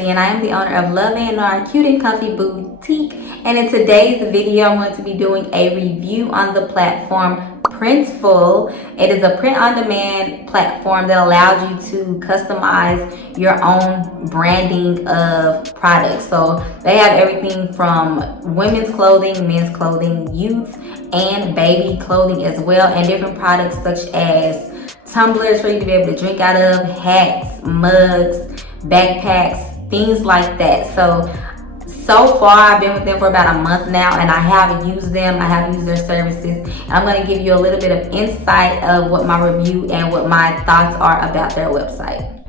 Ashley, and I am the owner of LuvAandR Cute and Comfy Boutique. And in today's video, I'm going to be doing a review on the platform Printful. It is a print-on-demand platform that allows you to customize your own branding of products. So they have everything from women's clothing, men's clothing, youth, and baby clothing as well, and different products such as tumblers for you to be able to drink out of, hats, mugs, backpacks, things like that. So far I've been with them for about a month now, and I have used them. I have used their services. I'm going to give you a little bit of insight of what my review and what my thoughts are about their website.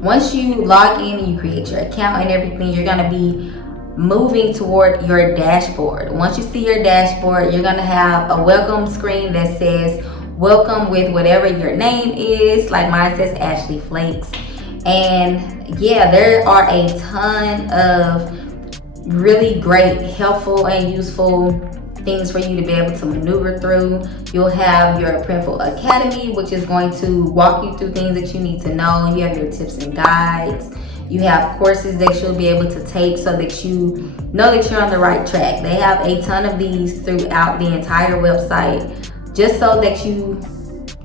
Once you log in and you create your account and everything, you're going to be moving toward your dashboard. Once you see your dashboard, you're going to have a welcome screen that says welcome with whatever your name is. Like mine says Ashley Flakes. And yeah, there are a ton of really great, helpful, and useful things for you to be able to maneuver through. You'll have your Printful Academy, which is going to walk you through things that you need to know. You have your tips and guides. You have courses that you'll be able to take so that you know that you're on the right track. They have a ton of these throughout the entire website, just so that you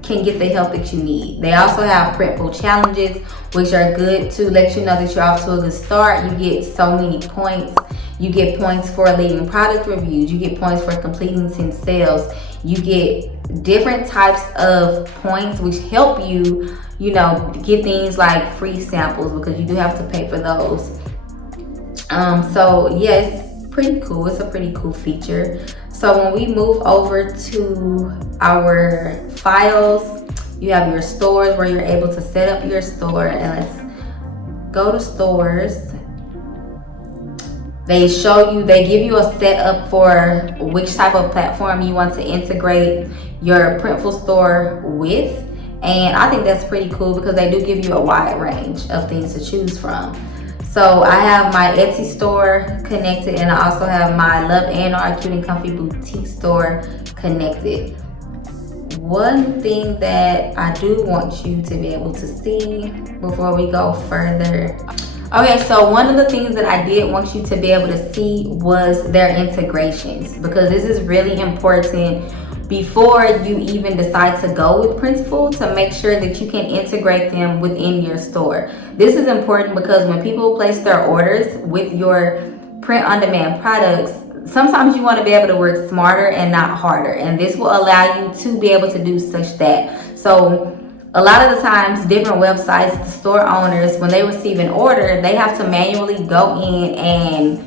can get the help that you need. They also have Printful challenges, which are good to let you know that you're off to a good start. You get so many points. You get points for leaving product reviews. You get points for completing 10 sales. You get different types of points which help you, get things like free samples, because you do have to pay for those. So yeah, it's pretty cool. It's a pretty cool feature. So when we move over to our files, you have your stores where you're able to set up your store. And let's go to stores. They give you a setup for which type of platform you want to integrate your Printful store with. And I think that's pretty cool because they do give you a wide range of things to choose from. So I have my Etsy store connected, and I also have my LuvAandR Cute and Comfy Boutique store connected. One thing that I do want you to be able to see before we go further. Okay, so one of the things that I did want you to be able to see was their integrations, because this is really important before you even decide to go with Printful, to make sure that you can integrate them within your store. This is important because when people place their orders with your print-on-demand products, sometimes you want to be able to work smarter and not harder, and this will allow you to be able to do such that. So a lot of the times, different websites, the store owners, when they receive an order, they have to manually go in and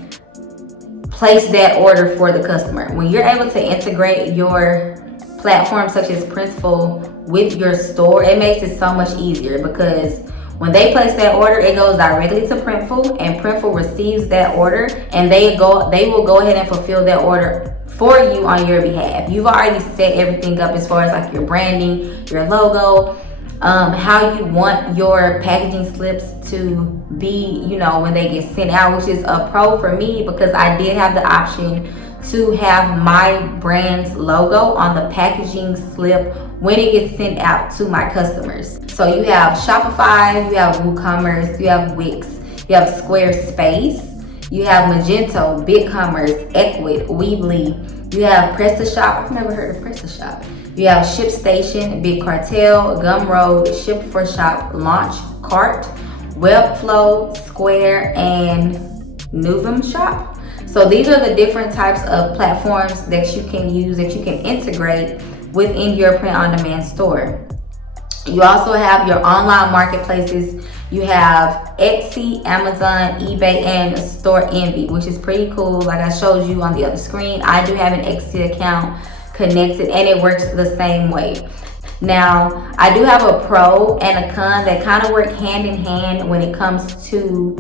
place that order for the customer. When you're able to integrate your platform such as Printful with your store, it makes it so much easier, because when they place that order, it goes directly to Printful, and Printful receives that order, and they will go ahead and fulfill that order for you on your behalf. You've already set everything up as far as like your branding, your logo, how you want your packaging slips to be, when they get sent out, which is a pro for me because I did have the option to have my brand's logo on the packaging slip when it gets sent out to my customers. So you have Shopify, you have WooCommerce, you have Wix, you have Squarespace, you have Magento, BigCommerce, Ecwid, Weebly, you have PrestaShop. I've never heard of PrestaShop. You have ShipStation, Big Cartel, Gumroad, Ship4Shop, LaunchCart, Webflow, Square, and NuvumShop. So these are the different types of platforms that you can use, that you can integrate within your print-on-demand store. You also have your online marketplaces. You have Etsy, Amazon, eBay, and Store Envy, which is pretty cool. Like I showed you on the other screen, I do have an Etsy account connected, and it works the same way. Now, I do have a pro and a con that kind of work hand in hand when it comes to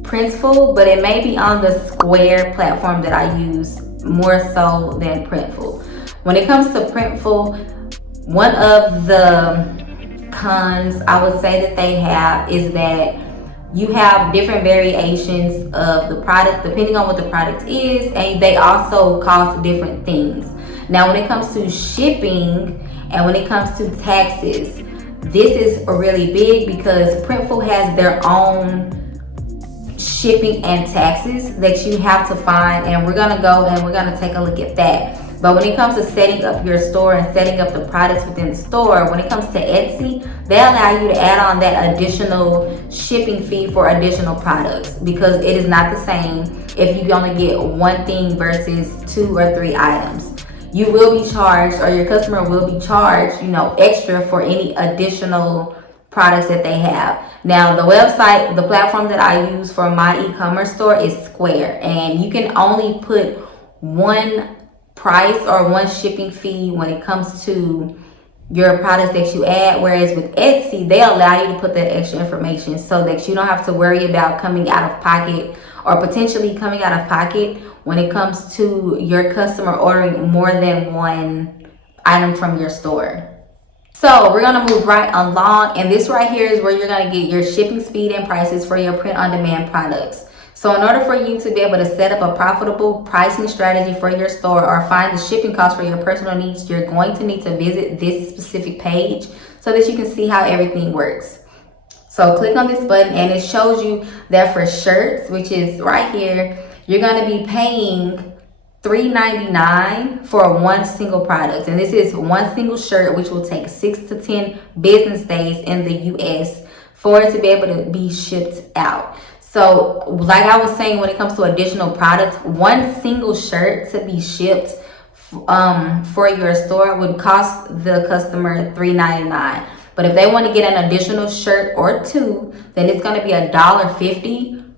Printful, but it may be on the Square platform that I use more so than Printful. When it comes to Printful, one of the cons I would say that they have is that you have different variations of the product depending on what the product is, and they also cost different things. Now, when it comes to shipping and when it comes to taxes, this is really big because Printful has their own shipping and taxes that you have to find, and we're gonna go and we're gonna take a look at that. But when it comes to setting up your store and setting up the products within the store, when it comes to Etsy, they allow you to add on that additional shipping fee for additional products, because it is not the same if you only get one thing versus 2 or 3 items. You will be charged, or your customer will be charged, extra for any additional products that they have. Now, the website, the platform that I use for my e-commerce store is Square, and you can only put one price or one shipping fee when it comes to your products that you add, whereas with Etsy, they allow you to put that extra information so that you don't have to worry about coming out of pocket or potentially coming out of pocket when it comes to your customer ordering more than one item from your store. So we're gonna move right along, and this right here is where you're gonna get your shipping speed and prices for your print-on-demand products. So in order for you to be able to set up a profitable pricing strategy for your store or find the shipping costs for your personal needs, you're going to need to visit this specific page so that you can see how everything works. So click on this button, and it shows you that for shirts, which is right here, you're going to be paying $3.99 for one single product. And this is one single shirt, which will take 6 to 10 business days in the US for it to be able to be shipped out. So like I was saying, when it comes to additional products, one single shirt to be shipped for your store would cost the customer $3.99. But if they want to get an additional shirt or 2, then it's going to be $1.50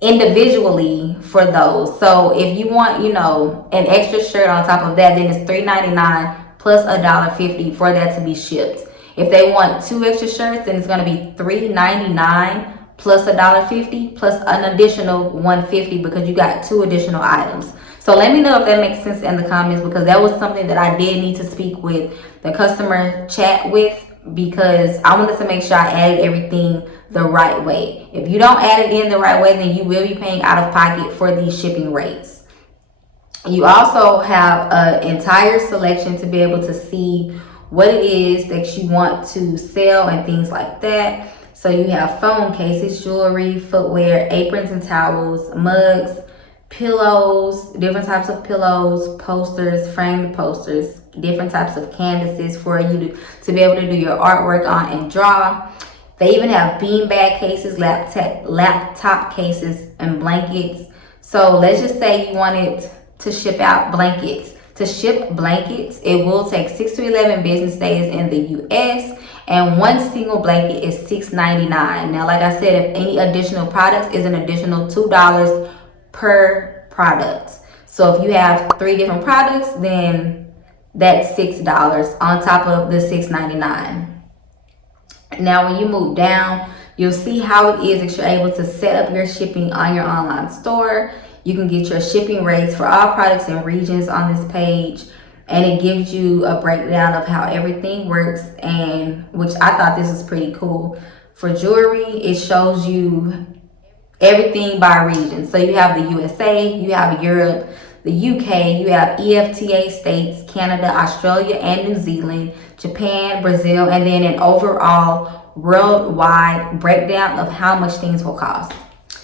individually for those. So if you want, an extra shirt on top of that, then it's $3.99 plus $1.50 for that to be shipped. If they want 2 extra shirts, then it's going to be $3.99 plus $1.50 plus an additional $1.50 because you got 2 additional items. So let me know if that makes sense in the comments, because that was something that I did need to speak with the customer chat with, because I wanted to make sure I added everything the right way. If you don't add it in the right way, then you will be paying out of pocket for these shipping rates. You also have an entire selection to be able to see what it is that you want to sell and things like that. So you have phone cases, jewelry, footwear, aprons and towels, mugs, pillows, different types of pillows, posters, framed posters, different types of canvases for you to be able to do your artwork on and draw. They even have beanbag cases, laptop cases, and blankets. So let's just say you wanted to ship out blankets. To ship blankets, it will take 6 to 11 business days in the US, and one single blanket is $6.99. Now, like I said, if any additional products is an additional $2 per product. So if you have 3 different products, then that's $6 on top of the $6.99. Now, when you move down, you'll see how it is that you're able to set up your shipping on your online store. You can get your shipping rates for all products and regions on this page, and it gives you a breakdown of how everything works, and which I thought this was pretty cool. For jewelry, it shows you everything by region. So you have the USA, you have Europe, the UK, you have EFTA states, Canada, Australia, and New Zealand, Japan, Brazil, and then an overall worldwide breakdown of how much things will cost.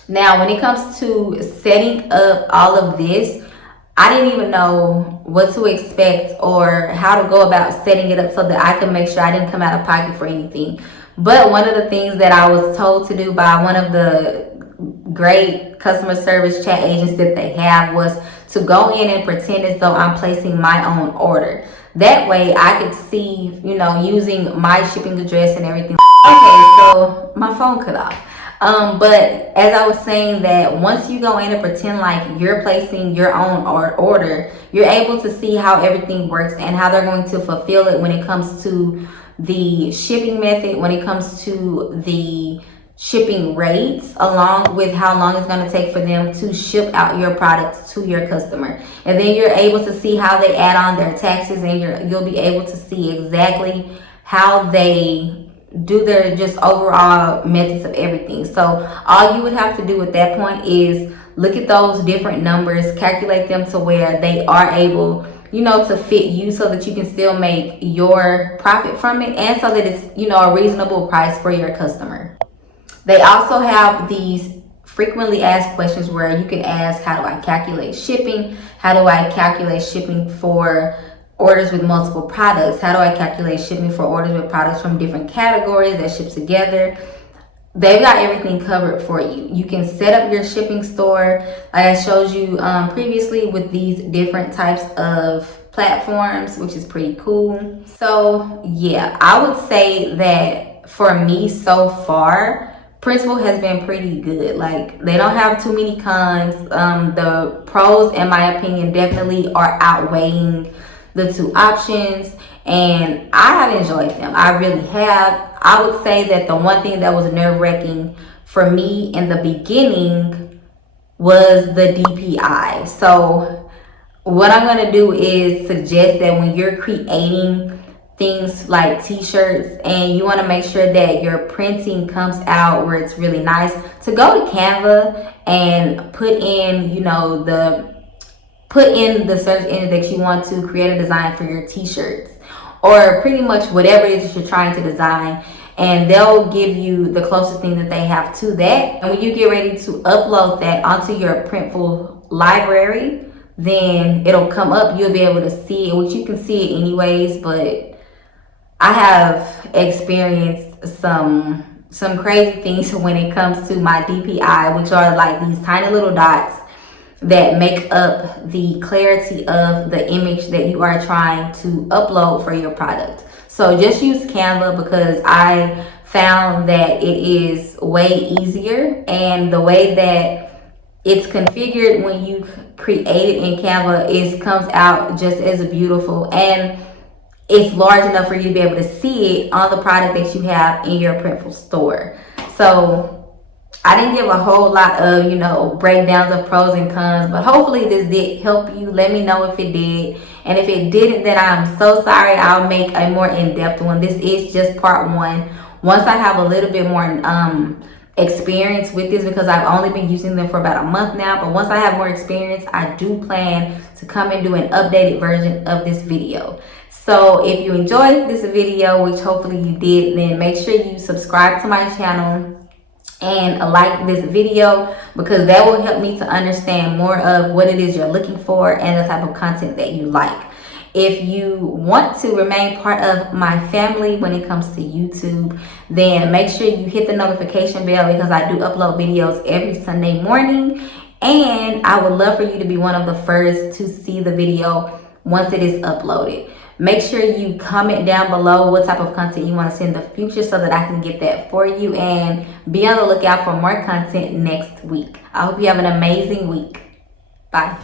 Now, when it comes to setting up all of this, I didn't even know what to expect or how to go about setting it up so that I could make sure I didn't come out of pocket for anything. But one of the things that I was told to do by one of the great customer service chat agents that they have was to go in and pretend as though I'm placing my own order. That way I could see, using my shipping address and everything. Okay, so my phone cut off. But as I was saying, that once you go in and pretend like you're placing your own order, you're able to see how everything works and how they're going to fulfill it when it comes to the shipping method, when it comes to the shipping rates, along with how long it's going to take for them to ship out your products to your customer. And then you're able to see how they add on their taxes, and you'll be able to see exactly how they do their just overall methods of everything. So all you would have to do at that point is look at those different numbers, calculate them to where they are able, to fit you so that you can still make your profit from it, and so that it's, a reasonable price for your customer. They also have these frequently asked questions where you can ask, how do I calculate shipping? How do I calculate shipping for orders with multiple products? How do I calculate shipping for orders with products from different categories that ship together? They've got everything covered for you. You can set up your shipping store like I showed you previously with these different types of platforms, which is pretty cool. So yeah, I would say that for me so far, Printful has been pretty good. Like, they don't have too many cons. The pros, in my opinion, definitely are outweighing the two options, and I have enjoyed them. I really have. I would say that the one thing that was nerve-wracking for me in the beginning was the DPI. So what I'm going to do is suggest that when you're creating things like t-shirts and you want to make sure that your printing comes out where it's really nice, to go to Canva and put in, you know, put in the search engine that you want to create a design for your t-shirts, or pretty much whatever it is that you're trying to design, and they'll give you the closest thing that they have to that. And when you get ready to upload that onto your Printful library, then it'll come up. You'll be able to see it, which you can see it anyways, but I have experienced some crazy things when it comes to my DPI, which are like these tiny little dots that make up the clarity of the image that you are trying to upload for your product. So just use Canva, because I found that it is way easier, and the way that it's configured when you create it in Canva comes out just as beautiful, and it's large enough for you to be able to see it on the product that you have in your Printful store. So I didn't give a whole lot of, you know, breakdowns of pros and cons, but hopefully this did help you. Let me know if it did. And if it didn't, then I'm so sorry. I'll make a more in-depth one. This is just part one. Once I have a little bit more experience with this, because I've only been using them for about a month now, but once I have more experience, I do plan to come and do an updated version of this video. So if you enjoyed this video, which hopefully you did, then make sure you subscribe to my channel and like this video, because that will help me to understand more of what it is you're looking for and the type of content that you like. If you want to remain part of my family when it comes to YouTube, then make sure you hit the notification bell, because I do upload videos every Sunday morning, and I would love for you to be one of the first to see the video once it is uploaded. Make sure you comment down below what type of content you want to see in the future, so that I can get that for you, and be on the lookout for more content next week. I hope you have an amazing week. Bye.